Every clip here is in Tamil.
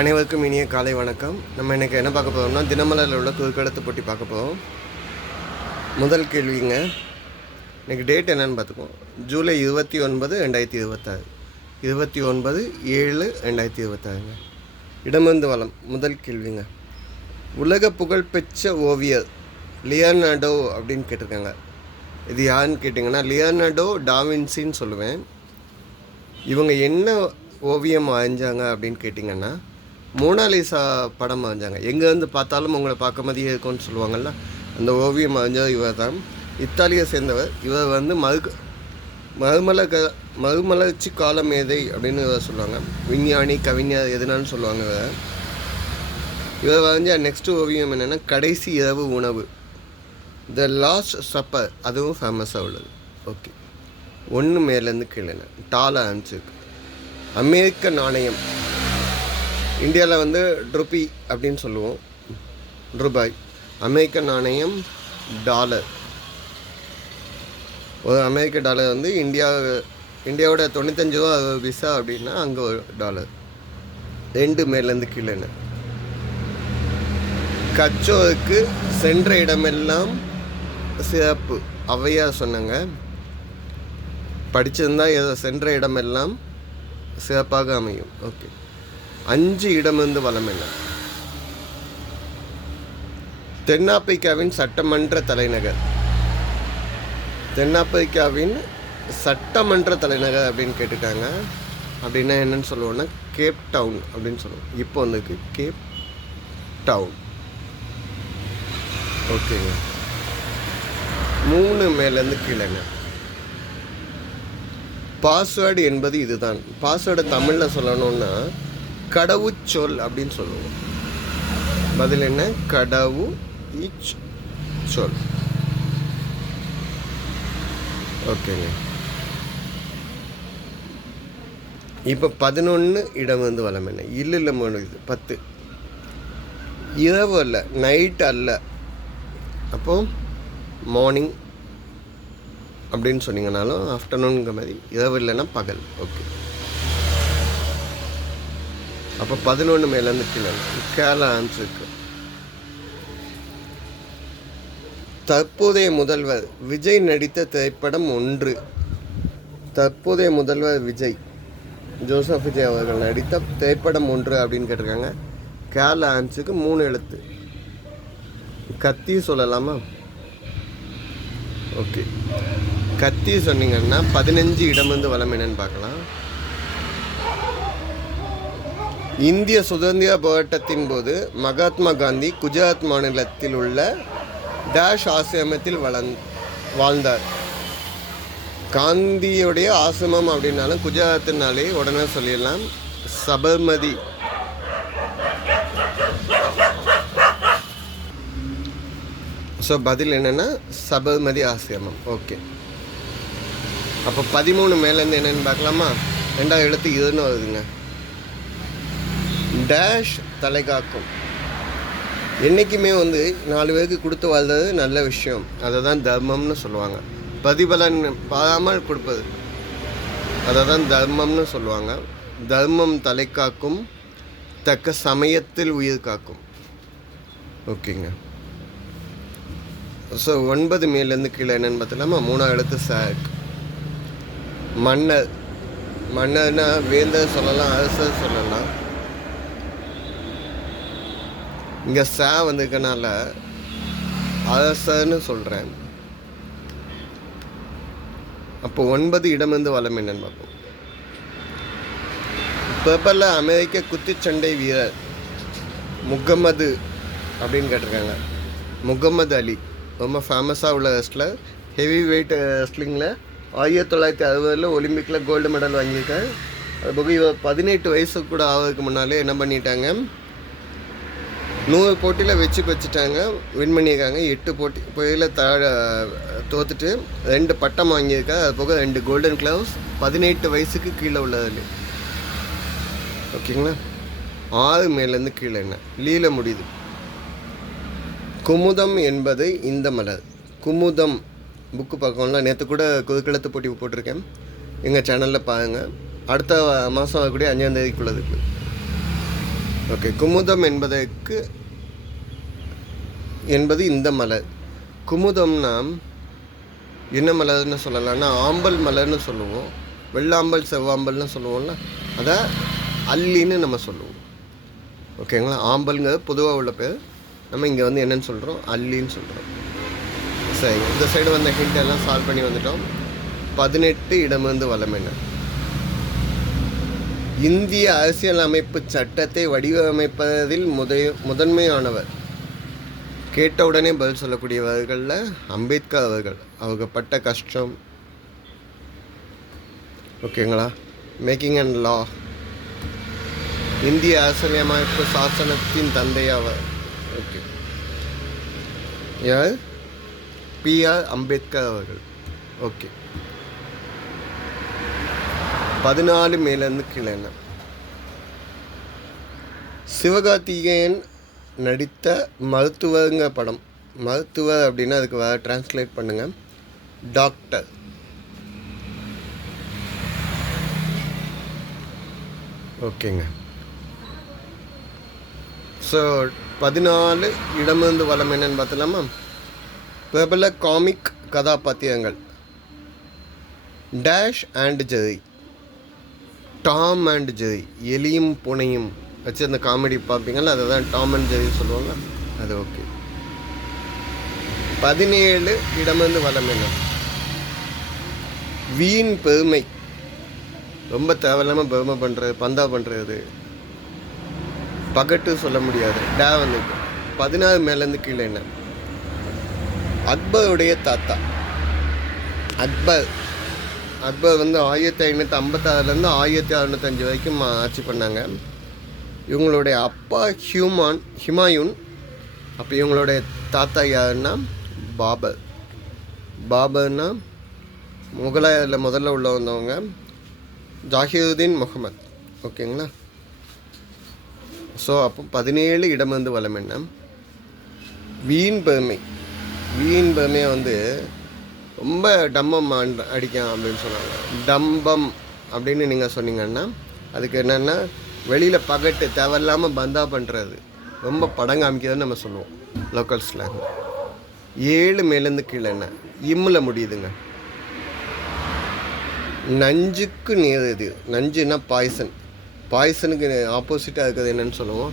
அனைவருக்கும் இனிய காலை வணக்கம். நம்ம இன்றைக்கி என்ன பார்க்க போகிறோம்னா, தினமலரில் உள்ள குறுக்கெழுத்து போட்டி பார்க்க போகிறோம். முதல் கேள்விங்க, இன்றைக்கி டேட் என்னென்னு பார்த்துக்குவோம். ஜூலை 29, 2026, 29/7/2026ங்க. இடமிருந்து வளம். முதல் கேள்விங்க, உலக புகழ்பெற்ற ஓவியர் லியோனார்டோ அப்படின்னு கேட்டிருக்காங்க. இது யாருன்னு கேட்டிங்கன்னா, லியோனார்டோ டாவின்சின்னு சொல்லுவேன். இவங்க என்ன ஓவியம் வரைஞ்சாங்க அப்படின்னு கேட்டிங்கன்னா, மோனாலிசா படம் வரைஞ்சாங்க. எங்கேருந்து பார்த்தாலும் உங்களை பார்க்க மாதிரியே இருக்கும்னு சொல்லுவாங்கள்ல, அந்த ஓவியம் வரைஞ்சவர் இவர் தான். இத்தாலியை சேர்ந்தவர். இவர் வந்து மறுமலர்ச்சி கால மேதை அப்படின்னு சொல்லுவாங்க. விஞ்ஞானி, கவிஞர் எதுனாலும் சொல்லுவாங்க. இவர் வரைஞ்ச நெக்ஸ்ட் ஓவியம் என்னென்னா, கடைசி இரவு உணவு, த லாஸ்ட் சப்பர். அதுவும் ஃபேமஸாக உள்ளது. ஓகே, ஒன்று மேலேருந்து கீழே டாலாக ஆன்சருக்கு. அமெரிக்க நாணயம், இந்தியாவில் வந்து ருபி அப்படின்னு சொல்லுவோம், ரூபாய். அமெரிக்க நாணயம் டாலர். ஒரு அமெரிக்க டாலர் வந்து இந்தியாவோட 95 ரூபா விசா அப்படின்னா அங்கே ஒரு டாலர். 2 மேலேருந்து கீழே. கச்சோருக்கு சென்ற இடமெல்லாம் சிறப்பு. ஔவையார் சொன்னாங்க. படிச்சிருந்தா சென்ற இடமெல்லாம் சிறப்பாக அமையும். ஓகே, 5 இடமிருந்து வளம் என்ன? தென்னாப்பிரிக்காவின் சட்டமன்ற தலைநகர். தென்னாப்பிரிக்காவின் சட்டமன்ற தலைநகர் அப்படின்னு கேட்டுட்டாங்க. அப்படின்னா என்னன்னு சொல்லுவோம்னா, கேப் டவுன் அப்படின்னு சொல்லுவோம். இப்போ வந்துருக்கு கேப் டவுன். ஓகேங்க, 3 மேலேருந்து கீழேங்க. பாஸ்வேர்டு என்பது இதுதான். பாஸ்வேர்டை தமிழில் சொல்லணும்னா கடவுச்சொல் அப்படின்னு சொல்லுவோம். பதில் என்ன? கடவுச்சொல். ஓகேங்க, இப்போ 11 இடம் வந்து வளம் என்ன? இல்லை இது 10. இரவு அல்ல, நைட் அல்ல. அப்போ மார்னிங் அப்படின்னு சொன்னீங்கனாலும் ஆஃப்டர்நூனுங்கிற மாதிரி. இரவு இல்லைன்னா பகல். ஓகே, அப்போ 11 மேலேருந்து கீழே கேரளா ஆன்சருக்கு. தற்போதைய முதல்வர் விஜய் நடித்த திரைப்படம் 1. தற்போதைய முதல்வர் விஜய், ஜோசப் விஜய் அவர்கள் நடித்த திரைப்படம் 1 அப்படின்னு கேட்டிருக்காங்க. கேரளா ஆன்சருக்கு 3 எழுத்து. கத்தி சொல்லலாமா? ஓகே, கத்தி சொன்னீங்கன்னா 15 இடம் வந்து வளம் என்னன்னு பார்க்கலாம். இந்திய சுதந்திர போராட்டத்தின் போது மகாத்மா காந்தி குஜராத் மாநிலத்தில் உள்ள டேஷ் ஆசிரமத்தில் வாழ்ந்தார். காந்தியுடைய ஆசிரமம் அப்படின்னாலும் குஜராத்தினாலே உடனே சொல்லிடலாம் சபர்மதி. ஸோ பதில் என்னென்னா சபர்மதி ஆசிரமம். ஓகே, அப்போ 13 மேலேருந்து என்னென்னு பார்க்கலாமா? 2வது எழுத்து இதுன்னு வருதுங்க. டேஷ் தலைகாக்கும். என்றைக்குமே வந்து 4 பேருக்கு கொடுத்து வாழ்றது நல்ல விஷயம். அதை தான் தர்மம்னு சொல்லுவாங்க. பிரதிபலன் பாராமல் கொடுப்பது, அதை தான் தர்மம்னு சொல்லுவாங்க. தர்மம் தலை காக்கும், தக்க சமயத்தில் உயிர் காக்கும். ஓகேங்க, ஸோ 9 மேலேருந்து கீழே என்னென்னு பார்த்தலாமா? 3வது எழுத்து சாக். மன்னர். மன்னர்னா வேந்தர் சொல்லலாம், அரசர் சொல்லலாம். இங்கே சா வந்திருக்கனால அரசர்னு சொல்கிறேன். அப்போ 9 இடமிருந்து வளம் என்னன்னு பார்ப்போம். பிரபல அமெரிக்க குத்துச்சண்டை வீரர் முகமது அப்படின்னு கேட்டிருக்காங்க. முகமது அலி ரொம்ப ஃபேமஸாக உள்ள ரெஸ்லர். ஹெவி வெயிட் ரெஸ்லிங்கில் 1960 ஒலிம்பிக்கில் கோல்டு மெடல் வாங்கியிருக்காரு. அதுபோக இவர் 18 வயசு கூட ஆகிறதுக்கு முன்னாலே என்ன பண்ணிட்டாங்க, 100 போட்டியில் வச்சுட்டாங்க, வின் பண்ணியிருக்காங்க. 8 போட்டியில் தோற்றுட்டு 2 பட்டம் வாங்கியிருக்காரு. அது போக 2 கோல்டன் கிளவுஸ். 18 வயசுக்கு கீழே உள்ளதில். ஓகேங்களா, 6 மேலேருந்து கீழே என்ன? லீல முடியுது. குமுதம் என்பது இந்த மலர். குமுதம் புக்கு பார்க்கணும்ல, நேற்று கூட குறுக்கெழுத்து போட்டி போட்டிருக்கேன், எங்கள் சேனலில் பாருங்கள். அடுத்த மாதம் வரக்கூடிய 5ஆம் தேதிக்குள்ளதுக்கு ஓகே, குமுதம் என்பது இந்த மலர். குமுதம்னா என்ன மலர்னு சொல்லலாம்னா ஆம்பல் மலர்னு சொல்லுவோம், வெள்ளாம்பல் செவ்வாம்பல்னு சொல்லுவோம்ல, அதை அல்லின்னு நம்ம சொல்லுவோம். ஓகேங்களா, ஆம்பல்ங்கிறது பொதுவாக உள்ள பேர், நம்ம இங்கே வந்து என்னென்னு சொல்கிறோம், அல்லின்னு சொல்கிறோம். சரி, இந்த சைடு வந்த ஹிண்ட் எல்லாம் சால்வ் பண்ணி வந்துட்டோம். 18 இடமிருந்து வலம் என்ன? இந்திய அரசியலமைப்பு சட்டத்தை வடிவமைப்பதில் முதன்மையானவர். கேட்ட உடனே பதில் சொல்லக்கூடியவர்களில் அம்பேத்கர் அவர்கள். அவங்க பட்ட கஷ்டம். ஓகேங்களா, மேக்கிங் அண்ட் லா, இந்திய அரசியலமைப்பு சாசனத்தின் தந்தை அவர். ஓகே, யார்? PR அம்பேத்கர் அவர்கள். ஓகே, 14 மேலேருந்து கீழே என்ன? சிவகார்த்திகேயன் நடித்த மருத்துவங்க படம். மருத்துவர் அப்படின்னா அதுக்கு வேறு டிரான்ஸ்லேட் பண்ணுங்கள், டாக்டர். ஓகேங்க. ஸோ 14 இடமிருந்து வலம் என்னன்னு பார்த்தலாமா? பிரபல காமிக் கதாபாத்திரங்கள். Dash and Jerry, Tom and Jerry, எலியும் பூனையும் வச்சு அந்த காமெடி பார்ப்பீங்களா, அதை தான் டாம் அண்ட் ஜெரி சொல்லுவாங்க, அது. ஓகே, 17 இடமிருந்து வலம் என்ன? வீண் பெருமை, ரொம்ப தேவையில்லாமல் பெருமை பண்ணுறது, பந்தா பண்ணுறது, பகட்டு சொல்ல முடியாது, டே வந்து. 16 மேலேருந்து கீழே என்ன? அக்பருடைய தாத்தா. அக்பர் வந்து 1556 1605 வரைக்கும் ஆட்சி பண்ணாங்க. இவங்களுடைய அப்பா ஹுமாயூன். அப்போ இவங்களுடைய தாத்தா யாருன்னா பாபர்னா முகலாயரில் முதல்ல உள்ள வந்தவங்க ஜாகிருதீன் முகமது. ஓகேங்களா, ஸோ அப்போ 17 இடமிருந்து வலம் என்ன? வீண் பெருமையை வந்து ரொம்ப டம்பம் அடிக்கும் அப்படின்னு சொன்னாங்க. டம்பம் அப்படின்னு நீங்கள் சொன்னீங்கன்னா அதுக்கு என்னென்னா வெளியில் பகட்டு, தேவையில்லாமல் பந்தா பண்ணுறது, ரொம்ப படம் காமிக்கிறதுன்னு நம்ம சொல்லுவோம் லோக்கல்ஸில். 7 மேலேருந்து கீழே என்ன? இம்மில் முடியுதுங்க. நஞ்சுக்கு நேர் இது. நஞ்சுன்னா பாய்சனுக்கு ஆப்போசிட்டாக இருக்கிறது என்னன்னு சொல்லுவோம்?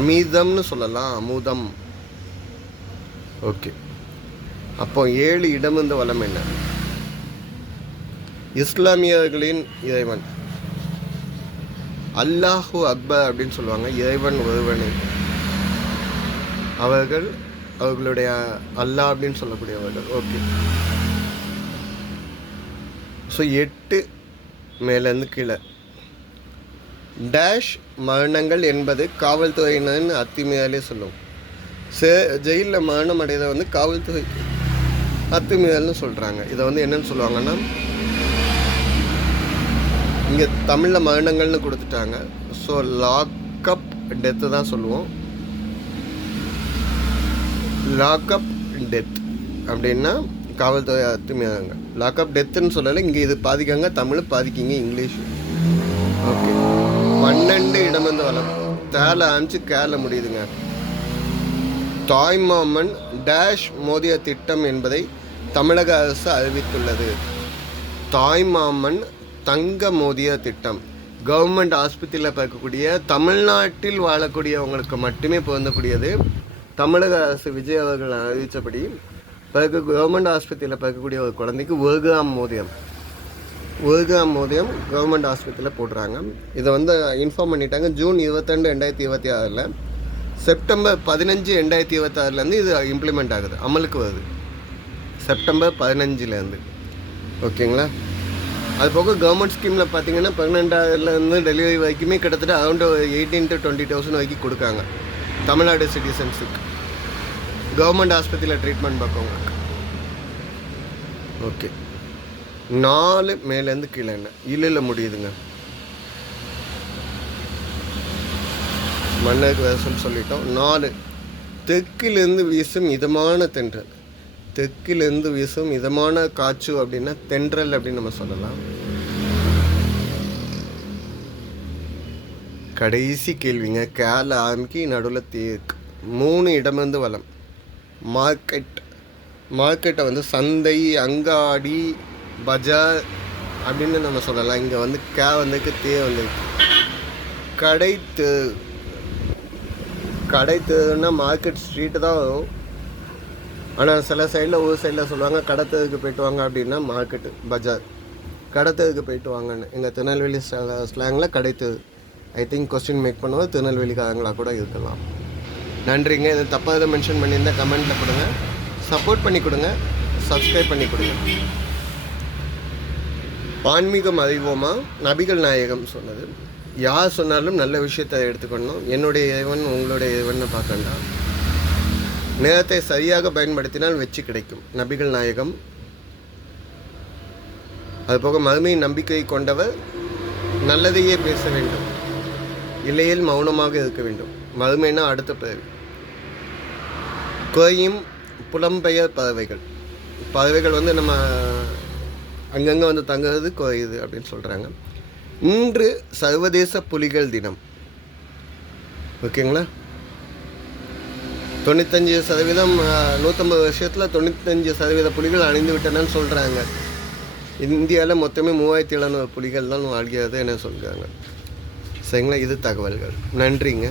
அமிர்தம்னு சொல்லலாம், அமுதம். ஓகே, அப்போ 7 இடமிருந்து வலம் என்ன? இஸ்லாமியர்களின் இறைவன் அல்லாஹு அக்பர் அப்படின்னு சொல்லுவாங்க. இறைவன் ஒருவனே. அவர்களுடைய அல்லாஹ் அப்படின்னு சொல்லக்கூடியவர்கள். ஓகே, ஸோ 8 மேலேருந்து கீழே. டேஷ் மரணங்கள் என்பது காவல்துறையினரின் அத்துமீறலே சொல்லுவோம். ஜெயிலில் மரணம் அடையதை வந்து காவல்துறை அத்துமீறல்னு சொல்கிறாங்க. இதை வந்து என்னென்னு சொல்லுவாங்கன்னா, இங்கே தமிழில் மரணங்கள்னு கொடுத்துட்டாங்க. ஸோ லாக்அப் டெத்து தான் சொல்லுவோம். லாக்அப் டெத் அப்படின்னா காவல்துறை அத்துமீறங்க. லாக்அப் டெத்துன்னு சொல்லலை, இங்கே இது பாதிக்காங்க தமிழ், பாதிக்கிங்க இங்கிலீஷ். ஓகே, 12 இடமிருந்து வலம். தேல ஆரம்பிச்சு கேல முடியுதுங்க. தாய்மாமன் டேஷ் மோதிய திட்டம் என்பதை தமிழக அரசு அறிவித்துள்ளது. தாய்மாமன் தங்க மோதிய திட்டம் கவர்மெண்ட் ஆஸ்பத்திரியில் பார்க்கக்கூடிய தமிழ்நாட்டில் வாழக்கூடியவங்களுக்கு மட்டுமே பொருந்தக்கூடியது. தமிழக அரசு விஜய் அவர்கள் அறிவித்தபடி கவர்மெண்ட் ஆஸ்பத்திரியில் பார்க்கக்கூடிய ஒரு குழந்தைக்கு 1 கிராம் மோதியம் கவர்மெண்ட் ஆஸ்பத்திரியில் போடுறாங்க. இதை வந்து இன்ஃபார்ம் பண்ணிட்டாங்க. ஜூன் 22, 2026 செப்டம்பர் 15, 2026 இது இம்ப்ளிமெண்ட் ஆகுது, அமலுக்கு வருது. செப்டம்பர் 15 ஓகேங்களா. அது போக கவர்மெண்ட் ஸ்கீமில் பார்த்தீங்கன்னா 12,000 டெலிவரி வரைக்குமே கிட்டத்தட்ட அரௌண்ட் 18,000 to 20,000 வரைக்கும் கொடுக்காங்க தமிழ்நாடு சிட்டிசன்ஸுக்கு, கவர்மெண்ட் ஆஸ்பத்திரியில் ட்ரீட்மெண்ட் பார்க்கவங்களுக்கு. ஓகே, 4 மேலேருந்து கீழே என்ன? இல்லையில் முடியுதுங்க. மன்னருக்கு வேசம் சொல்லிட்டோம். 4 தெற்கிலிருந்து வீசும் இதமான தென்றல். தெற்கிலிருந்து வீசும் இதமான காற்று அப்படின்னா தென்றல் அப்படின்னு நம்ம சொல்லலாம். கடைசி கேள்விங்க. கேல ஆரம்பிக்கி நடுவில் தேக்கு 3 இடம் வந்து வளம். மார்க்கெட்டை வந்து சந்தை, அங்காடி, பஜார் அப்படின்னு நம்ம சொல்லலாம். இங்கே வந்து கே வந்துருக்கு, தே வந்துருக்கு. கடை தெருன்னா மார்க்கெட் ஸ்ட்ரீட்டு தான் வரும். ஆனால் சில சைடில் ஒரு சைடில் சொல்லுவாங்க கடை தெருக்கு போய்ட்டு வாங்க அப்படின்னா மார்க்கெட்டு பஜார். கடை தெருக்கு போய்ட்டு வாங்கன்னு. எங்கள் திருநெல்வேலி ஸ்லாங்கில் கடை தெரு. ஐ திங்க் கொஸ்டின் மேக் பண்ணுவோம் திருநெல்வேலிக்காரங்களாக கூட இருக்கலாம். நன்றிங்க. இது தப்பாக எதுவும் மென்ஷன் பண்ணியிருந்தால் கமெண்ட்டில் கொடுங்க. சப்போர்ட் பண்ணி கொடுங்க, சப்ஸ்கிரைப் பண்ணி கொடுங்க. ஆன்மீகம் அறிவோமா நபிகள் நாயகம் சொன்னது. யார் சொன்னாலும் நல்ல விஷயத்தை எடுத்துக்கணும். என்னுடைய இறைவன் உங்களுடைய இறைவன் பார்க்கண்டா. நேரத்தை சரியாக பயன்படுத்தினால் வெற்றி கிடைக்கும். நபிகள் நாயகம். அதுபோக மறுமையின் நம்பிக்கை கொண்டவர் நல்லதையே பேச வேண்டும், இல்லையில் மௌனமாக இருக்க வேண்டும். மறுமைனா அடுத்த பிறவி. குறையும் புலம்பெயர் பறவைகள் வந்து நம்ம அங்கங்கே வந்து தங்குறது குறையுது அப்படின்னு சொல்கிறாங்க. இன்று சர்வதேச புலிகள் தினம். ஓகேங்களா? 95% 150 வருஷத்தில் 95% புலிகள் அழிந்து விட்டனன்னு சொல்கிறாங்க. இந்தியாவில் மொத்தமே 3700 புலிகள் தான் வாழ்கிறது என சொல்கிறாங்க. சரிங்களா? இது தகவல்கள். நன்றிங்க.